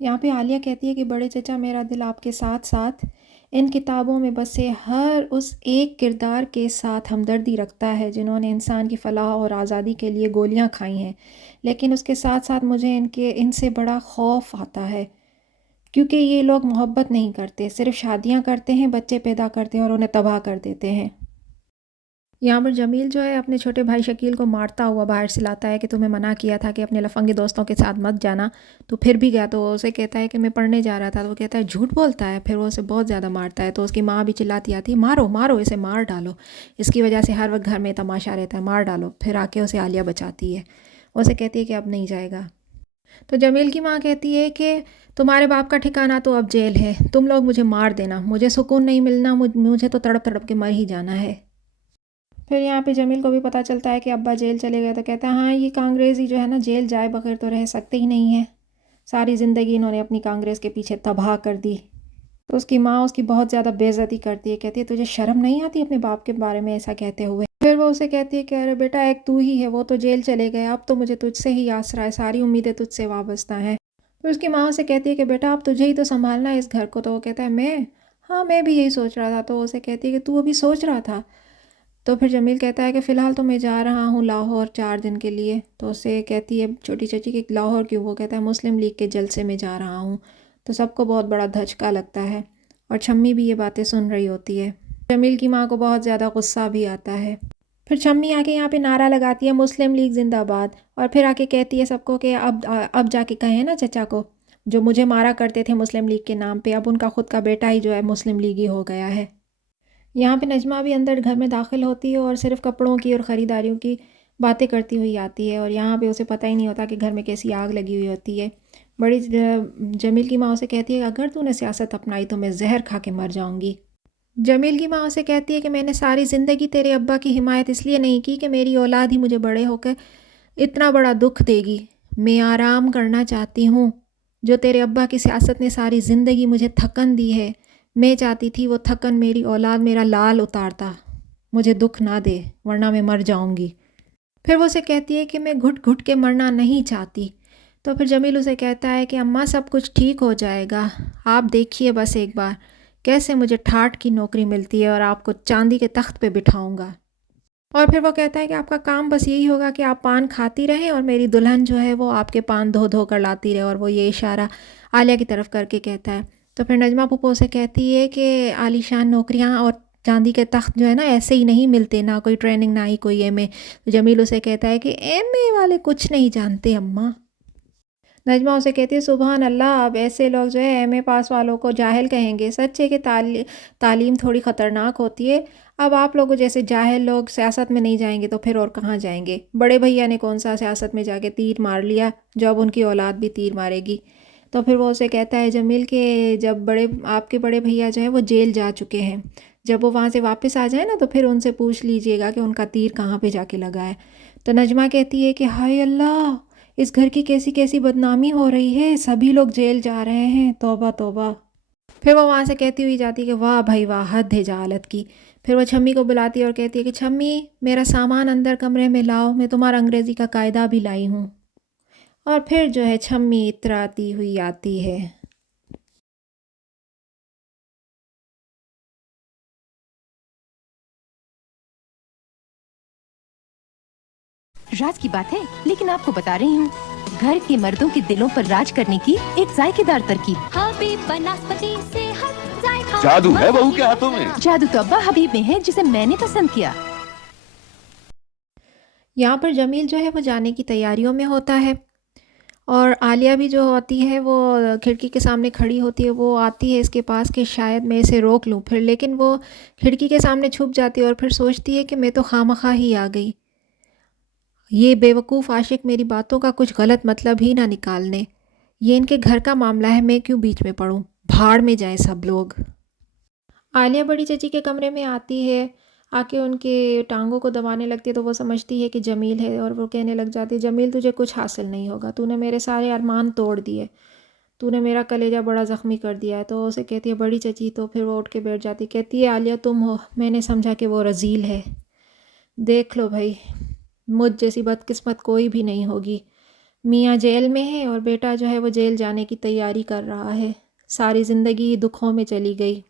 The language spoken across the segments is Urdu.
یہاں پہ عالیہ کہتی ہے کہ بڑے چچا میرا دل آپ کے ساتھ ساتھ ان کتابوں میں بسے ہر اس ایک کردار کے ساتھ ہمدردی رکھتا ہے جنہوں نے انسان کی فلاح اور آزادی کے لیے گولیاں کھائی ہیں، لیکن اس کے ساتھ ساتھ مجھے ان سے بڑا خوف آتا ہے، کیونکہ یہ لوگ محبت نہیں کرتے، صرف شادیاں کرتے ہیں، بچے پیدا کرتے ہیں اور انہیں تباہ کر دیتے ہیں۔ یہاں پر جمیل جو ہے اپنے چھوٹے بھائی شکیل کو مارتا ہوا باہر سے لاتا ہے کہ تمہیں منع کیا تھا کہ اپنے لفنگے دوستوں کے ساتھ مت جانا، تو پھر بھی گیا، تو وہ اسے کہتا ہے کہ میں پڑھنے جا رہا تھا، تو وہ کہتا ہے جھوٹ بولتا ہے، پھر وہ اسے بہت زیادہ مارتا ہے، تو اس کی ماں بھی چلاتی آتی ہے مارو مارو اسے، مار ڈالو، اس کی وجہ سے ہر وقت گھر میں تماشا رہتا ہے، مار ڈالو، پھر آ کے اسے عالیہ بچاتی ہے، وہ اسے کہتی ہے کہ اب نہیں جائے گا۔ تو جمیل کی ماں کہتی ہے کہ تمہارے باپ کا ٹھکانہ تو اب جیل ہے، تم لوگ مجھے مار دینا، مجھے سکون نہیں ملنا، مجھے تو تڑپ تڑپ کے مر ہی جانا ہے۔ پھر یہاں پہ جمیل کو بھی پتہ چلتا ہے کہ ابا جیل چلے گئے، تو کہتا ہے ہاں یہ کانگریزی جو ہے نا جیل جائے بغیر تو رہ سکتے ہی نہیں ہیں، ساری زندگی انہوں نے اپنی کانگریس کے پیچھے تباہ کر دی۔ تو اس کی ماں اس کی بہت زیادہ بے عزتی کرتی ہے، کہتی ہے تجھے شرم نہیں آتی اپنے باپ کے بارے میں ایسا کہتے ہوئے؟ پھر وہ اسے کہتی ہے کہ ارے بیٹا ایک تو ہی ہے، وہ تو جیل چلے گئے، اب تو مجھے تجھ سے ہی آسرا ہے، ساری امیدیں تجھ سے وابستہ ہیں۔ پھر اس کی ماں اسے کہتی ہے کہ بیٹا اب تجھے ہی تو سنبھالنا ہے اس گھر کو، تو وہ کہتا ہے میں ہاں میں بھی یہی سوچ رہا تھا، تو وہ اسے کہتی ہے کہ تو ابھی سوچ رہا تھا؟ تو پھر جمیل کہتا ہے کہ فی الحال تو میں جا رہا ہوں لاہور 4 دن کے لیے، تو اسے کہتی ہے چھوٹی چچی کہ لاہور کیوں؟ وہ کہتا ہے مسلم لیگ کے جلسے میں جا رہا ہوں، تو سب کو بہت بڑا دھچکا لگتا ہے، اور چھمی بھی یہ باتیں سن رہی ہوتی ہے۔ جمیل کی ماں کو بہت زیادہ غصہ بھی آتا ہے۔ پھر چھمی آ کے یہاں پہ نعرہ لگاتی ہے مسلم لیگ زندہ باد، اور پھر آ کے کہتی ہے سب کو کہ اب جا کے کہیں نا چچا کو جو مجھے مارا کرتے تھے مسلم لیگ کے نام پہ، اب ان کا خود کا بیٹا ہی جو ہے مسلم لیگی ہو گیا ہے۔ یہاں پہ نجمہ بھی اندر گھر میں داخل ہوتی ہے اور صرف کپڑوں کی اور خریداریوں کی باتیں کرتی ہوئی آتی ہے، اور یہاں پہ اسے پتہ ہی نہیں ہوتا کہ گھر میں کیسی آگ لگی ہوئی ہوتی ہے۔ بڑی جمیل کی ماں اسے کہتی ہے کہ اگر تو نے سیاست اپنائی تو میں زہر کھا کے مر جاؤں گی۔ جمیل کی ماں اسے کہتی ہے کہ میں نے ساری زندگی تیرے ابا کی حمایت اس لیے نہیں کی کہ میری اولاد ہی مجھے بڑے ہو کے اتنا بڑا دکھ دے گی، میں آرام کرنا چاہتی ہوں، جو تیرے ابا کی سیاست نے ساری زندگی مجھے تھکن دی ہے، میں چاہتی تھی وہ تھکن میری اولاد میرا لال اتارتا، مجھے دکھ نہ دے ورنہ میں مر جاؤں گی۔ پھر وہ اسے کہتی ہے کہ میں گھٹ گھٹ کے مرنا نہیں چاہتی، تو پھر جمیل اسے کہتا ہے کہ اماں سب کچھ ٹھیک ہو جائے گا، آپ دیکھیے بس ایک بار کیسے مجھے ٹھاٹ کی نوکری ملتی ہے اور آپ کو چاندی کے تخت پہ بٹھاؤں گا۔ اور پھر وہ کہتا ہے کہ آپ کا کام بس یہی ہوگا کہ آپ پان کھاتی رہیں اور میری دلہن جو ہے وہ آپ کے پان دھو دھو کر لاتی رہے، اور وہ یہ اشارہ عالیہ کی طرف کر کے کہتا ہے۔ تو پھر نجمہ پھپھو سے کہتی ہے کہ عالی شان نوکریاں اور چاندی کے تخت جو ہے نا ایسے ہی نہیں ملتے، نہ کوئی ٹریننگ نہ ہی کوئی ایم اے۔ جمیل اسے کہتا ہے کہ ایم اے والے کچھ نہیں جانتے اماں۔ نجمہ اسے کہتی ہے سبحان اللہ، اب ایسے لوگ جو ہے ایم اے پاس والوں کو جاہل کہیں گے، سچ ہے کہ تعلیم تھوڑی خطرناک ہوتی ہے، اب آپ لوگوں جیسے جاہل لوگ سیاست میں نہیں جائیں گے تو پھر اور کہاں جائیں گے؟ بڑے بھیا نے کون سا سیاست میں جا کے تیر مار لیا جو اب ان کی اولاد بھی تیر مارے گی؟ تو پھر وہ اسے کہتا ہے جمیل کہ جب آپ کے بڑے بھیا جو ہیں وہ جیل جا چکے ہیں، جب وہ وہاں سے واپس آ جائیں نا تو پھر ان سے پوچھ لیجئے گا کہ ان کا تیر کہاں پہ جا کے لگا ہے۔ تو نجمہ کہتی ہے کہ ہائے اللہ، اس گھر کی کیسی کیسی بدنامی ہو رہی ہے، سبھی لوگ جیل جا رہے ہیں، توبہ توبہ۔ پھر وہ وہاں سے کہتی ہوئی جاتی کہ واہ بھائی واہ، حد ہے جہالت کی۔ پھر وہ چھمی کو بلاتی ہے اور کہتی ہے کہ چھمی میرا سامان اندر کمرے میں لاؤ، میں تمہارا انگریزی کا قاعدہ بھی لائی ہوں۔ اور پھر جو ہے چھمی اتراتی ہوئی آتی ہے۔ راز کی بات ہے لیکن آپ کو بتا رہی ہوں، گھر کے مردوں کے دلوں پر راج کرنے کی ایک ذائقے دار ترکیب۔ حبیب بناسپتی سے ہٹ ذائقہ، جادو ہے بہو کے ہاتھوں میں۔ جادو تو ابا حبیب میں ہے جسے میں نے پسند کیا۔ یہاں پر جمیل جو ہے وہ جانے کی تیاریوں میں ہوتا ہے، اور عالیہ بھی جو ہوتی ہے وہ کھڑکی کے سامنے کھڑی ہوتی ہے، وہ آتی ہے اس کے پاس کہ شاید میں اسے روک لوں، پھر لیکن وہ کھڑکی کے سامنے چھپ جاتی ہے اور پھر سوچتی ہے کہ میں تو خواہ ہی آ گئی، یہ بے وقوف عاشق میری باتوں کا کچھ غلط مطلب ہی نہ نکالنے، یہ ان کے گھر کا معاملہ ہے، میں کیوں بیچ میں پڑوں، بھاڑ میں جائیں سب لوگ۔ عالیہ بڑی چچی کے کمرے میں آتی ہے، آ کے ان کے ٹانگوں کو دبانے لگتی ہے، تو وہ سمجھتی ہے کہ جمیل ہے، اور وہ کہنے لگ جاتی ہے جمیل تجھے کچھ حاصل نہیں ہوگا، تو نے میرے سارے ارمان توڑ دیے، تو نے میرا کلیجہ بڑا زخمی کر دیا ہے۔ تو اسے کہتی ہے بڑی چچی، تو پھر وہ اٹھ کے بیٹھ جاتی، کہتی ہے عالیہ تم ہو، میں نے سمجھا کہ وہ رذیل ہے، دیکھ لو بھائی، مجھ جیسی بدقسمت کوئی بھی نہیں ہوگی، میاں جیل میں ہے اور بیٹا جو ہے وہ جیل جانے کی تیاری کر رہا ہے، ساری زندگی دکھوں میں چلی گئی۔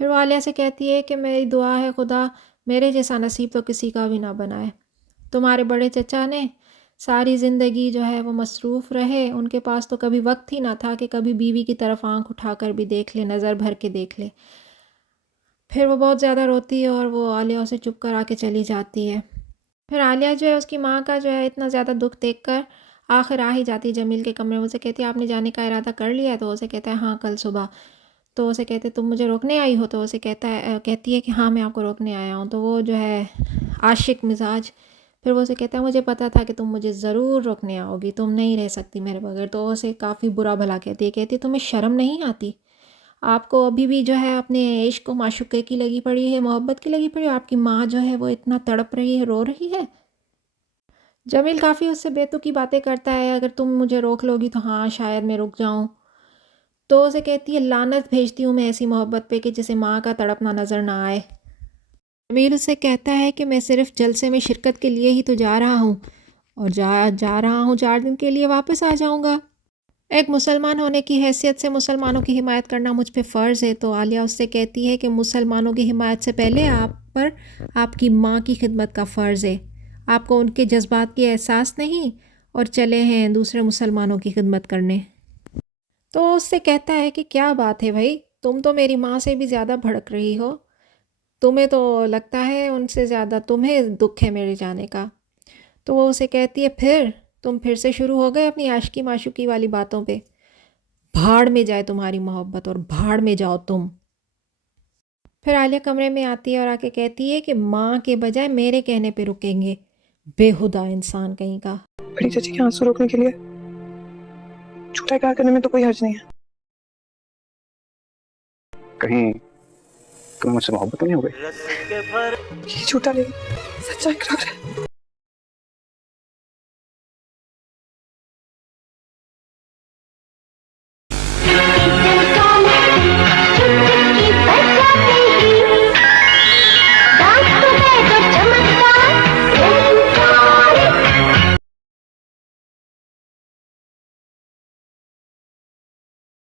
پھر وہ عالیہ سے کہتی ہے کہ میری دعا ہے خدا میرے جیسا نصیب تو کسی کا بھی نہ بنائے۔ تمہارے بڑے چچا نے ساری زندگی جو ہے وہ مصروف رہے، ان کے پاس تو کبھی وقت ہی نہ تھا کہ کبھی بیوی کی طرف آنکھ اٹھا کر بھی دیکھ لے، نظر بھر کے دیکھ لے۔ پھر وہ بہت زیادہ روتی ہے اور وہ عالیہ اسے چپ کرا کے چلی جاتی ہے۔ پھر عالیہ جو ہے اس کی ماں کا جو ہے اتنا زیادہ دکھ دیکھ کر آخر آ ہی جاتی ہے جمیل کے کمرے میں، اسے کہتی ہے آپ نے جانے کا ارادہ کر لیا ہے؟ تو اسے کہتا ہے ہاں کل صبح۔ تو اسے کہتے تم مجھے روکنے آئی ہو؟ تو اسے کہتی ہے کہ ہاں میں آپ کو روکنے آیا ہوں۔ تو وہ جو ہے عاشق مزاج، پھر وہ اسے کہتا ہے مجھے پتا تھا کہ تم مجھے ضرور روکنے آؤ گی، تم نہیں رہ سکتی میرے بغیر۔ تو وہ اسے کافی برا بھلا کہتی ہے تمہیں شرم نہیں آتی؟ آپ کو ابھی بھی جو ہے اپنے عشق و معشوقے کی لگی پڑی ہے، محبت کی لگی پڑی ہے، آپ کی ماں جو ہے وہ اتنا تڑپ رہی ہے، رو رہی ہے۔ جمیل کافی اس سے بے تکی باتیں کرتا ہے، اگر تم مجھے روک لو گی تو ہاں شاید میں رک جاؤں۔ تو اسے کہتی ہے لعنت بھیجتی ہوں میں ایسی محبت پہ کہ جسے ماں کا تڑپنا نظر نہ آئے۔ جمیل اس سے کہتا ہے کہ میں صرف جلسے میں شرکت کے لیے ہی تو جا رہا ہوں، اور جا رہا ہوں 4 دن کے لیے واپس آ جاؤں گا۔ ایک مسلمان ہونے کی حیثیت سے مسلمانوں کی حمایت کرنا مجھ پہ فرض ہے۔ تو عالیہ اس سے کہتی ہے کہ مسلمانوں کی حمایت سے پہلے آپ پر آپ کی ماں کی خدمت کا فرض ہے، آپ کو ان کے جذبات کی احساس نہیں اور چلے ہیں دوسرے مسلمانوں کی خدمت کرنے۔ تو اس سے کہتا ہے کہ کیا بات ہے بھائی، تم تو میری ماں سے بھی زیادہ بھڑک رہی ہو، تمہیں تو لگتا ہے ان سے زیادہ تمہیں دکھ ہے میرے جانے کا۔ تو وہ اسے کہتی ہے تم پھر سے شروع ہو گئے اپنی عاشقی معشوقی والی باتوں پہ، بھاڑ میں جائے تمہاری محبت اور بھاڑ میں جاؤ تم۔ پھر عالیہ کمرے میں آتی ہے اور آ کے کہتی ہے کہ ماں کے بجائے میرے کہنے پہ رکیں گے، بےہودہ انسان کہیں کا۔ بڑی چچی کے آنسو روکنے کے لیے جھوٹا اقرار کرنے میں تو کوئی حرج نہیں ہے۔ کہیں تم مجھ سے محبت نہیں ہو گئی؟ یہ جھوٹا نہیں سچا اقرار ہے۔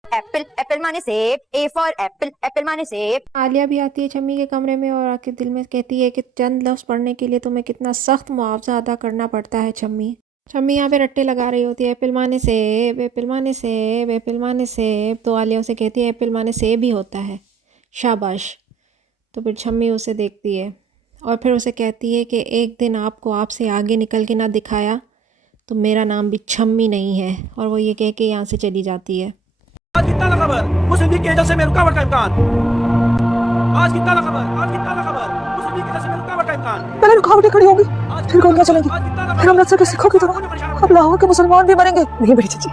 ایپل ایپل مانے سیب، اے فار ایپل ایپل مانے سیب۔ عالیہ بھی آتی ہے چھمی کے کمرے میں اور آ کے دل میں کہتی ہے کہ چند لفظ پڑھنے کے لیے تمہیں کتنا سخت معاوضہ ادا کرنا پڑتا ہے چھمی۔ چھمی یہاں پہ رٹے لگا رہی ہوتی ہے ایپل مانے سیب ایپل مانے سیب ایپل مانے سیب۔ تو عالیہ اسے کہتی ہے ایپل مانے سیب ہی ہوتا ہے، شاباش۔ تو پھر چھمی اسے دیکھتی ہے اور پھر اسے کہتی ہے کہ ایک دن آپ سے آگے نکل کے نہ دکھایا تو میرا نام بھی چھمی نہیں ہے، اور وہ یہ کہہ کے یہاں سے چلی جاتی ہے۔ آج کتنا خبر مسلم لیگ کی اجازت سے میں رکاوٹ کا امکان۔ آج کتنا خبر مسلم لیگ کی اجازت سے میں رکاوٹ کا امکان۔ پہلے رکاوٹیں کھڑی ہوں گی پھر گولیاں چلیں گی، پھر امرتسر کے سکھوں کی طرح اب لاہور کے مسلمان بھی مریں گے۔ نہیں بڑی چچی،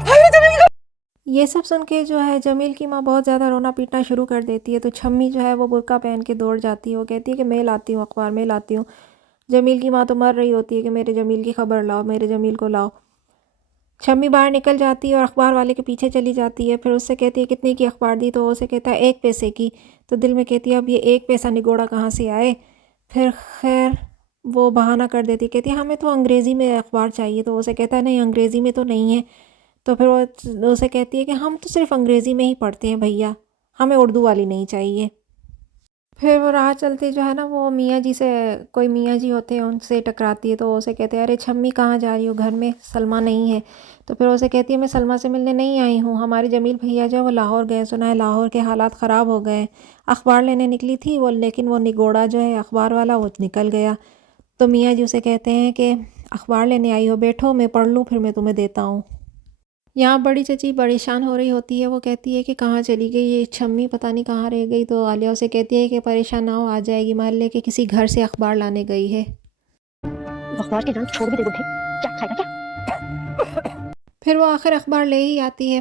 یہ سب سن کے جو ہے جمیل کی ماں بہت زیادہ رونا پیٹنا شروع کر دیتی ہے۔ تو چھمی جو ہے وہ برقع پہن کے دوڑ جاتی ہے، وہ کہتی ہے کہ میں لاتی ہوں اخبار، میں لاتی ہوں۔ جمیل کی ماں تو مر رہی ہوتی ہے کہ میرے جمیل کی خبر لاؤ، میرے جمیل کو لاؤ۔ چھمی باہر نکل جاتی ہے اور اخبار والے کے پیچھے چلی جاتی ہے، پھر اس سے کہتی ہے کتنے کی اخبار دی؟ تو اسے کہتا ہے 1 پیسے کی۔ تو دل میں کہتی ہے اب یہ 1 پیسہ نگوڑا کہاں سے آئے؟ پھر خیر وہ بہانہ کر دیتی، کہتی ہے ہمیں تو انگریزی میں اخبار چاہیے۔ تو اسے کہتا ہے نہیں انگریزی میں تو نہیں ہے۔ تو پھر وہ اسے کہتی ہے کہ ہم تو صرف انگریزی میں ہی پڑھتے ہیں بھیا، ہمیں اردو والی نہیں چاہیے۔ پھر وہ راہ چلتے جو ہے نا وہ میاں جی سے، کوئی میاں جی ہوتے ہیں ان سے ٹکراتی ہے۔ تو اسے کہتے ہیں ارے چھمی کہاں جا رہی ہو، گھر میں سلمہ نہیں ہے؟ تو پھر اسے کہتی ہے میں سلمہ سے ملنے نہیں آئی ہوں، ہمارے جمیل بھیا جو ہے وہ لاہور گئے، سنا ہے لاہور کے حالات خراب ہو گئے، اخبار لینے نکلی تھی وہ، لیکن وہ نگوڑا جو ہے اخبار والا وہ نکل گیا۔ تو میاں جی اسے کہتے ہیں کہ اخبار لینے آئی ہو، بیٹھو میں پڑھ لوں پھر میں تمہیں دیتا ہوں۔ یہاں بڑی چچی پریشان ہو رہی ہوتی ہے، وہ کہتی ہے کہ کہاں چلی گئی یہ چھمی، پتہ نہیں کہاں رہ گئی۔ تو عالیہ اسے کہتی ہے کہ پریشان نہ ہو، آ جائے گی، محلے کے کسی گھر سے اخبار لانے گئی ہے۔ اخبار کے نام چھوڑ بھی دے گے، کیا کھائے گا کیا؟ پھر وہ آخر اخبار لے ہی آتی ہے،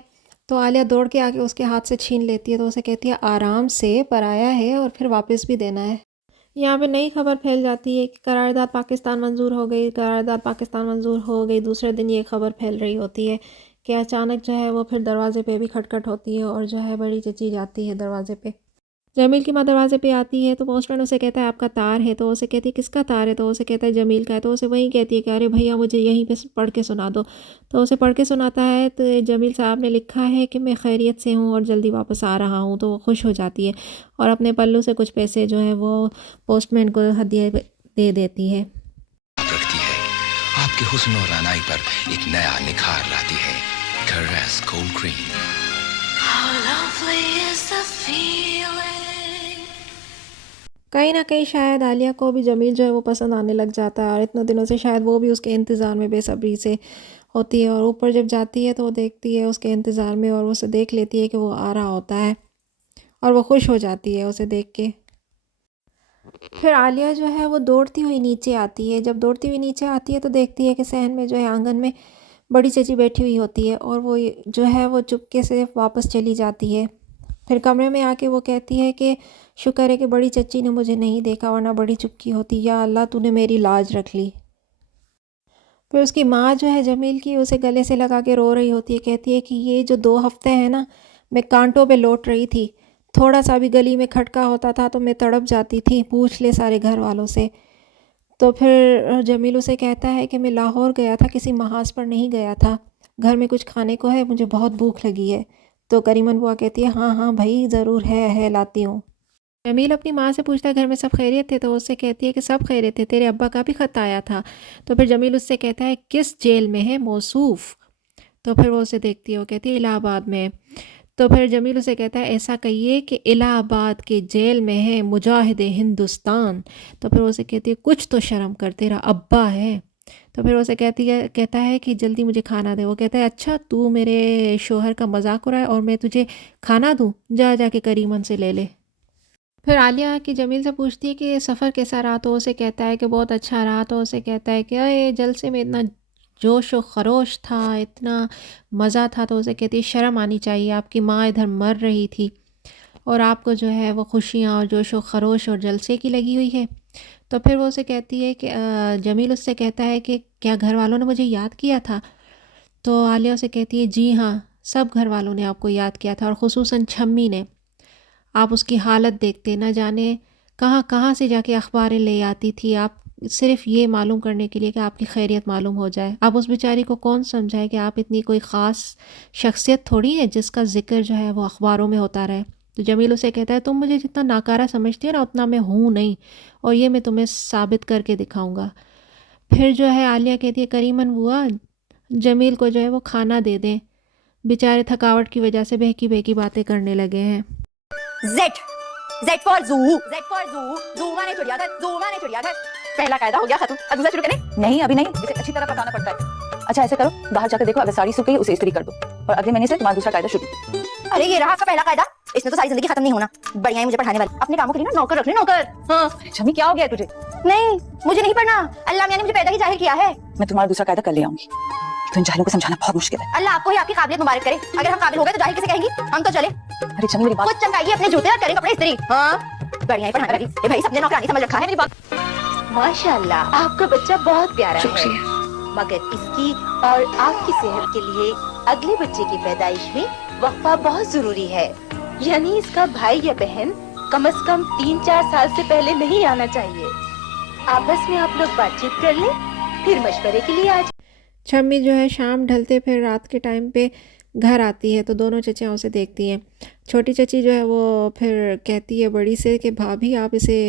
تو عالیہ دوڑ کے آگے اس کے ہاتھ سے چھین لیتی ہے۔ تو اسے کہتی ہے آرام سے، پرایا ہے اور پھر واپس بھی دینا ہے۔ یہاں پہ نئی خبر پھیل جاتی ہے کہ قرارداد پاکستان منظور ہو گئی، قرارداد پاکستان منظور ہو گئی۔ دوسرے دن یہ خبر پھیل رہی ہوتی ہے کہ اچانک جو ہے وہ پھر دروازے پہ بھی کھٹکھٹ ہوتی ہے اور جو ہے بڑی چچی جاتی ہے دروازے پہ۔ جمیل کی ماں دروازے پہ آتی ہے تو پوسٹ مین اسے کہتا ہے آپ کا تار ہے، تو اسے کہتی ہے کس کا تار ہے، تو اسے کہتا ہے جمیل کا ہے، تو اسے وہی کہتی ہے کہ ارے بھیا مجھے یہیں پہ پڑھ کے سنا دو، تو اسے پڑھ کے سناتا ہے تو جمیل صاحب نے لکھا ہے کہ میں خیریت سے ہوں اور جلدی واپس آ رہا ہوں، تو وہ خوش ہو جاتی ہے اور اپنے پلو سے کچھ پیسے جو ہیں وہ پوسٹ مین کو ہدیہ دے دیتی ہے۔ رکھتی ہے، آپ کے حسن اور رعنائی پر ایک نیا نکھار لاتی ہے۔ کیریس کولڈ کریم۔ کہیں نہ کہیں شاید عالیہ کو بھی جمیل جو ہے وہ پسند آنے لگ جاتا ہے، اور اتنے دنوں سے شاید وہ بھی اس کے انتظار میں بے صبری سے ہوتی ہے، اور اوپر جب جاتی ہے تو وہ دیکھتی ہے اس کے انتظار میں اور اسے دیکھ لیتی ہے کہ وہ آ رہا ہوتا ہے اور وہ خوش ہو جاتی ہے اسے دیکھ کے۔ پھر عالیہ جو ہے وہ دوڑتی ہوئی نیچے آتی ہے، جب دوڑتی ہوئی نیچے آتی ہے تو دیکھتی ہے کہ صحن میں جو ہے آنگن میں بڑی چچی بیٹھی ہوئی ہوتی ہے، اور وہ جو ہے وہ چپکے سے واپس چلی جاتی ہے۔ پھر کمرے میں آ کے وہ کہتی ہے کہ شکر ہے کہ بڑی چچی نے مجھے نہیں دیکھا ورنہ بڑی چپکی ہوتی، یا اللہ تو نے میری لاج رکھ لی۔ پھر اس کی ماں جو ہے جمیل کی اسے گلے سے لگا کے رو رہی ہوتی ہے، کہتی ہے کہ یہ جو 2 ہفتے ہیں نا میں کانٹوں پہ لوٹ رہی تھی، تھوڑا سا بھی گلی میں کھٹکا ہوتا تھا تو میں تڑپ جاتی تھی، پوچھ لے سارے گھر والوں سے۔ تو پھر جمیل اسے کہتا ہے کہ میں لاہور گیا تھا، کسی محاذ پر نہیں گیا تھا، گھر میں کچھ کھانے کو ہے، مجھے بہت بھوک لگی ہے۔ تو کریمن بوا کہتی ہے ہاں ہاں بھائی ضرور ہے لاتی ہوں۔ جمیل اپنی ماں سے پوچھتا ہے گھر میں سب خیریت تھے، تو اس سے کہتی ہے کہ سب خیریت تھے، تیرے ابا کا بھی خط آیا تھا۔ تو پھر جمیل اس سے کہتا ہے کس جیل میں ہے موصوف؟ تو پھر وہ اسے دیکھتی ہے، وہ کہتی ہے الہ آباد میں۔ تو پھر جمیل اسے کہتا ہے ایسا کہیے کہ الہ آباد کے جیل میں ہے مجاہد ہندوستان۔ تو پھر وہ اسے کہتی ہے کچھ تو شرم کر، تیرا ابا ہے۔ تو پھر اسے کہتا ہے کہ جلدی مجھے کھانا دے، وہ کہتا ہے اچھا تو میرے شوہر کا مذاق اڑائے اور میں تجھے کھانا دوں، جا جا کے کریمن سے لے لے۔ پھر عالیہ کی جمیل سے پوچھتی ہے کہ سفر کیسا رہا، تو اسے کہتا ہے کہ بہت اچھا رہا۔ تو اسے کہتا ہے کہ اے جلسے میں اتنا جوش و خروش تھا، اتنا مزہ تھا۔ تو اسے کہتی ہے شرم آنی چاہیے، آپ کی ماں ادھر مر رہی تھی اور آپ کو جو ہے وہ خوشیاں اور جوش و خروش اور جلسے کی لگی ہوئی ہے۔ تو پھر وہ اسے کہتی ہے کہ جمیل اس سے کہتا ہے کہ کیا گھر والوں نے مجھے یاد کیا تھا؟ تو عالیہ اسے کہتی ہے جی ہاں، سب گھر والوں نے آپ کو یاد کیا تھا، اور خصوصاً چھمی نے۔ آپ اس کی حالت دیکھتے، نہ جانے کہاں کہاں سے جا کے اخباریں لے آتی تھی، آپ صرف یہ معلوم کرنے کے لیے کہ آپ کی خیریت معلوم ہو جائے۔ اب اس بیچاری کو کون سمجھائے کہ آپ اتنی کوئی خاص شخصیت تھوڑی ہے جس کا ذکر جو ہے وہ اخباروں میں ہوتا رہے۔ تو جمیل اسے کہتا ہے تم مجھے جتنا ناکارہ سمجھتی ہو نا اتنا میں ہوں نہیں، اور یہ میں تمہیں ثابت کر کے دکھاؤں گا۔ پھر جو ہے عالیہ کہتی ہے کریمن بوا جمیل کو جو ہے وہ کھانا دے دیں، بیچارے تھکاوٹ کی وجہ سے بہکی بہکی باتیں کرنے لگے ہیں۔ Z Z for zoo, Z for zoo, zoo مانے چڑیا گھر، زو مانے چڑیا گھر۔ پہلا قاعدہ ہو گیا ختم، اب دوسرا شروع کریں؟ نہیں ابھی نہیں، اسے اچھی طرح پکانا پڑتا ہے۔ اچھا ایسے کرو، باہر جا کر دیکھو اگر ساڑی سوکھ گئی اسے استری کر دو، اور اگلے مہینے سے تمہارا دوسرا قاعدہ شروع۔ ارے یہ رہا آپ کا پہلا قاعدہ، اس میں تو ساری زندگی ختم نہیں ہونا۔ بڑھیا ہے مجھے پڑھانے والی، اپنے کاموں کے لیے نا نوکر رکھ لے، نوکر۔ ہاں جمی کیا ہو گیا تجھے؟ نہیں مجھے نہیں پڑھنا، اللہ میاں نے مجھے پیدا ہی ظاہر کیا ہے۔ میں تمہارا دوسرا قاعدہ کر لے آؤں گی، تو ان جاہلوں کو سمجھانا بہت مشکل ہے۔ اللہ آپ کو ہی آپ کی قابلیت مبارک کرے، اگر ہم قابل ہو گئے تو جاہل کسے کہیں گی، ہم تو چلے۔ ارے چمی میری بات خود چمکائیے اپنے جوتے اور کریں کپڑے استری۔ ہاں بڑھیا ہی پڑھانے والی، اے بھائی سب نے نوکرانی سمجھ رکھا ہے میری بات۔ ماشاءاللہ آپ کا بچہ بہت پیارا ہے، مگر اس کی اور آپ کی صحت کے لیے اگلے بچے کی پیدائش میں وقفہ بہت ضروری ہے، یعنی اس کا بھائی یا بہن کم از کم 3-4 سال سے پہلے نہیں آنا چاہیے۔ آپس میں آپ لوگ بات چیت کر لیں، پھر مشورے کے لیے آ جائیں۔ چھمی جو ہے شام ڈھلتے پھر رات کے ٹائم پہ گھر آتی ہے تو دونوں چچیاں اسے دیکھتی ہیں۔ چھوٹی چچی جو ہے وہ پھر کہتی ہے بڑی سے کہ بھابھی آپ اسے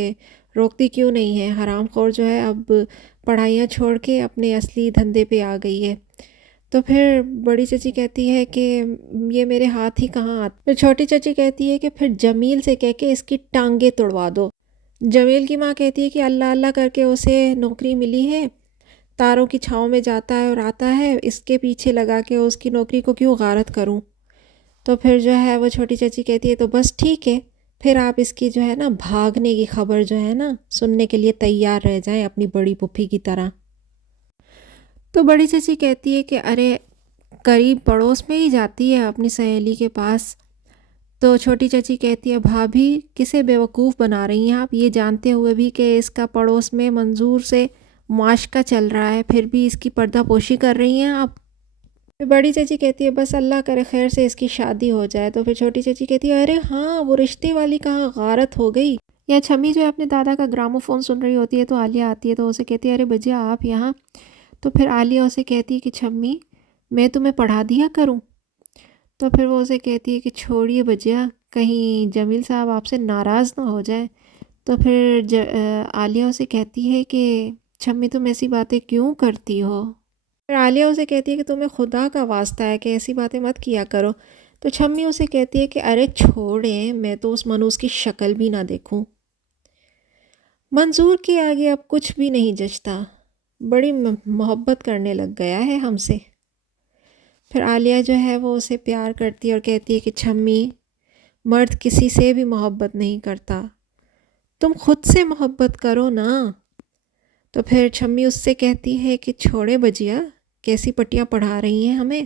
روکتی کیوں نہیں ہیں، حرام خور جو ہے اب پڑھائیاں چھوڑ کے اپنے اصلی دھندے پہ آ گئی ہے۔ تو پھر بڑی چچی کہتی ہے کہ یہ میرے ہاتھ ہی کہاں آتے۔ پھر چھوٹی چچی کہتی ہے کہ پھر جمیل سے کہہ کے اس کی ٹانگیں توڑوا دو۔ جمیل کی ماں کہتی ہے کہ اللہ اللہ کر کے اسے نوکری ملی ہے، تاروں کی چھاؤں میں جاتا ہے اور آتا ہے، اس کے پیچھے لگا کے اس کی نوکری کو کیوں غارت کروں۔ تو پھر جو ہے وہ چھوٹی چچی کہتی ہے تو بس ٹھیک ہے، پھر آپ اس کی جو ہے نا بھاگنے کی خبر جو ہے نا سننے کے لیے تیار رہ جائیں اپنی بڑی پھپھی کی طرح۔ تو بڑی چچی کہتی ہے کہ ارے قریب پڑوس میں ہی جاتی ہے اپنی سہیلی کے پاس۔ تو چھوٹی چچی کہتی ہے بھابھی کسے بیوقوف بنا رہی ہیں آپ، یہ جانتے ہوئے بھی کہ اس کا پڑوس میں منظور سے معاشقہ چل رہا ہے، پھر بھی اس کی پردہ پوشی کر رہی ہیں آپ۔ پھر بڑی چچی کہتی ہے بس اللہ کرے خیر سے اس کی شادی ہو جائے. تو پھر چھوٹی چچی کہتی ہے ارے ہاں وہ رشتے والی کہاں غارت ہو گئی. یا چھمی جو ہے اپنے دادا کا گراموفون سن رہی ہوتی ہے تو عالیہ آتی ہے تو اسے کہتی ہے ارے بجیا آپ یہاں. تو پھر عالیہ اسے کہتی ہے کہ چھمی میں تمہیں پڑھا دیا کروں. تو پھر وہ اسے کہتی ہے کہ چھوڑیے بجیا کہیں جمیل صاحب آپ سے ناراض نہ ہو جائیں. تو پھر عالیہ اسے کہتی ہے کہ چھمی تم ایسی باتیں کیوں کرتی ہو. پھر عالیہ اسے کہتی ہے کہ تمہیں خدا کا واسطہ ہے کہ ایسی باتیں مت کیا کرو. تو چھمی اسے کہتی ہے کہ ارے چھوڑیں میں تو اس منوس کی شکل بھی نہ دیکھوں. منظور کے آگے اب کچھ بھی نہیں جچتا، بڑی محبت کرنے لگ گیا ہے ہم سے. پھر عالیہ جو ہے وہ اسے پیار کرتی ہے اور کہتی ہے کہ چھمی مرد کسی سے بھی محبت نہیں کرتا، تم خود سے محبت کرو نا. تو پھر چھمی اس سے کہتی ہے کہ چھوڑے بجیا کیسی پٹیاں پڑھا رہی ہیں ہمیں،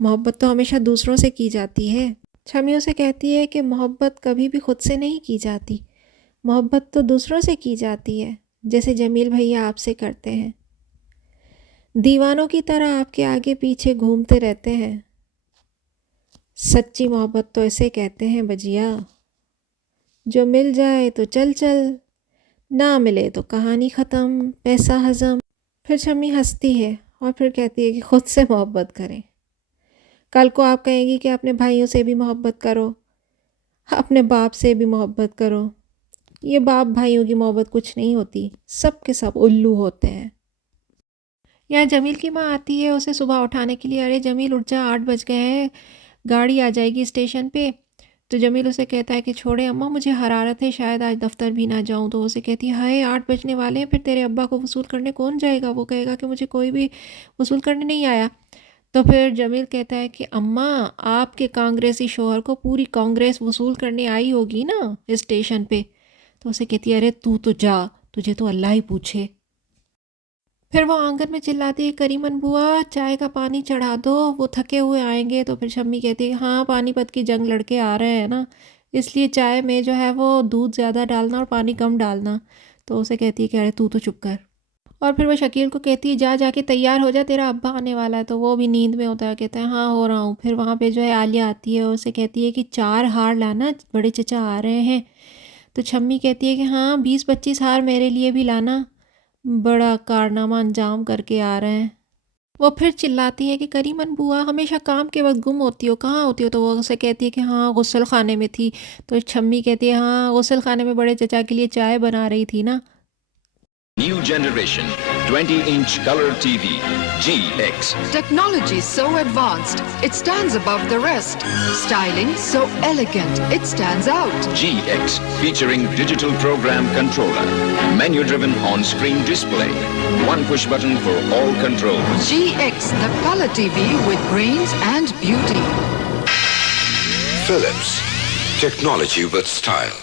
محبت تو ہمیشہ دوسروں سے کی جاتی ہے. چھمی اسے کہتی ہے کہ محبت کبھی بھی خود سے نہیں کی جاتی، محبت تو دوسروں سے کی جاتی ہے جیسے جمیل بھیا آپ سے کرتے ہیں، دیوانوں کی طرح آپ کے آگے پیچھے گھومتے رہتے ہیں. سچی محبت تو اسے کہتے ہیں بجیا، جو مل جائے تو چل چل، نہ ملے تو کہانی ختم، پیسہ ہضم. پھر چھمی ہنستی ہے اور پھر کہتی ہے کہ خود سے محبت کریں. کل کو آپ کہیں گی کہ اپنے بھائیوں سے بھی محبت کرو، اپنے باپ سے بھی محبت کرو. یہ باپ بھائیوں کی محبت کچھ نہیں ہوتی، سب کے سب الو ہوتے ہیں. یا جمیل کی ماں آتی ہے اسے صبح اٹھانے کے لیے، ارے جمیل اٹھ جا 8 بج گئے ہیں، گاڑی آ جائے گی اسٹیشن پہ. تو جمیل اسے کہتا ہے کہ چھوڑے اماں مجھے حرارت ہے، شاید آج دفتر بھی نہ جاؤں. تو اسے کہتی ہے ہائے 8 بجنے والے ہیں، پھر تیرے ابا کو وصول کرنے کون جائے گا، وہ کہے گا کہ مجھے کوئی بھی وصول کرنے نہیں آیا. تو پھر جمیل کہتا ہے کہ اماں آپ کے کانگریسی شوہر کو پوری کانگریس وصول کرنے آئی ہوگی نا اسٹیشن پہ. تو اسے کہتی ہے ارے تو جا، تجھے تو اللہ ہی پوچھے. پھر وہ آنگن میں چلاتی ہے کریمن بوا چائے کا پانی چڑھا دو، وہ تھکے ہوئے آئیں گے. تو پھر شمی کہتی ہے ہاں پانی پت کی جنگ لڑکے آ رہے ہیں نا، اس لیے چائے میں جو ہے وہ دودھ زیادہ ڈالنا اور پانی کم ڈالنا. تو اسے کہتی ہے کہ ارے تو چپ کر. اور پھر وہ شکیل کو کہتی ہے جا کے تیار ہو جا، تیرا ابا آنے والا ہے. تو وہ بھی نیند میں ہوتا ہے، کہتا ہے ہاں ہو رہا ہوں. پھر وہاں پہ جو ہے عالیہ آتی ہے اور اسے کہتی ہے کہ 4 ہار لانا، بڑے چچا آ رہے ہیں. تو چھمی کہتی ہے کہ ہاں 20-25 ہار میرے لیے بھی لانا، بڑا کارنامہ انجام کر کے آ رہے ہیں. وہ پھر چلاتی ہے کہ کریمن بوا ہمیشہ کام کے وقت گم ہوتی ہو، کہاں ہوتی ہو. تو وہ اسے کہتی ہے کہ ہاں غسل خانے میں تھی. تو چھمی کہتی ہے ہاں غسل خانے میں بڑے چچا کے لیے چائے بنا رہی تھی نا. New generation 20-inch color TV GX. Technology so advanced, it stands above the rest. Styling so elegant, it stands out. GX featuring digital program controller, menu-driven on-screen display, one push button for all controls. GX, the color TV with brains and beauty. Philips, technology with style.